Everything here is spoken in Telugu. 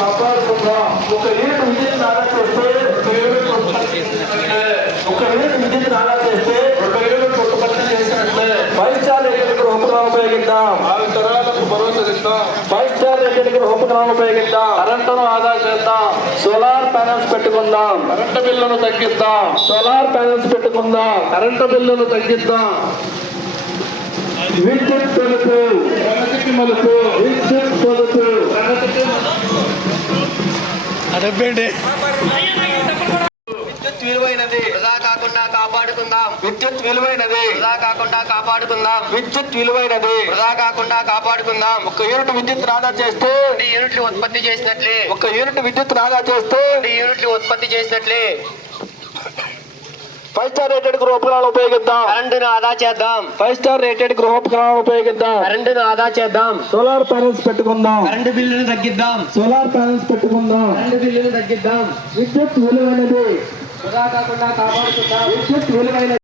కాపాడుకుందాం. ఒక యూనిట్ విద్యుత్ ఆదా చేస్తే ఒక యూనిట్ విద్యుత్ ఆదా చేస్తే 2 యూనిట్ ఉత్పత్తి చేసినట్లే. 5 స్టార్ రేటెడ్ ఉపకరణాలు ఉపయోగిద్దాం. 4 తరాలకు భరోసా ఇద్దాం. 5 స్టార్ రేటెడ్ ఉపకరణాలు ఉపయోగిద్దాం. కరెంటును ఆదా చేద్దాం. సోలార్ ప్యానెల్స్ పెట్టుకుందాం. కరెంటు బిల్లును తగ్గిద్దాం. సోలార్ ప్యానెల్స్ పెట్టుకుందాం. కరెంటు బిల్లును తగ్గిద్దాం. విద్యుత్ పొదుపు ప్రగతికి మలుపు. విద్యుత్ పొదుపు ప్రగతికి విద్యుత్ విలువైనది వృధా కాకుండా కాపాడుకుందాం. విద్యుత్ విలువైనది వృధా కాకుండా కాపాడుకుందాం. విద్యుత్ విలువైనది వృధా కాకుండా కాపాడుకుందాం. 1 యూనిట్ విద్యుత్ ఆదా చేస్తే 2 యూనిట్లు ఉత్పత్తి చేసినట్లే. 1 యూనిట్ విద్యుత్ ఆదా చేస్తే 2 యూనిట్లు ఉత్పత్తి చేసినట్లే. 5 స్టార్ రేటెడ్ గృహోపకరణాలు ఉపయోగిద్దాం. కరెంటును ఆదా చేద్దాం. 5 స్టార్ రేటెడ్ గృహోపకరణాలు ఉపయోగిద్దాం. కరెంటును ఆదా చేద్దాం. సోలార్ ప్యానెల్స్ పెట్టుకుందాం. కరెంటు బిల్లును తగ్గిద్దాం. సోలార్ ప్యానెల్స్ పెట్టుకుందాం. కరెంటు బిల్లును తగ్గిద్దాం. విద్యుత్ విలువైనది వృధా కాకుండా కాపాడుకుందాం. విద్యుత్ విలువైనది.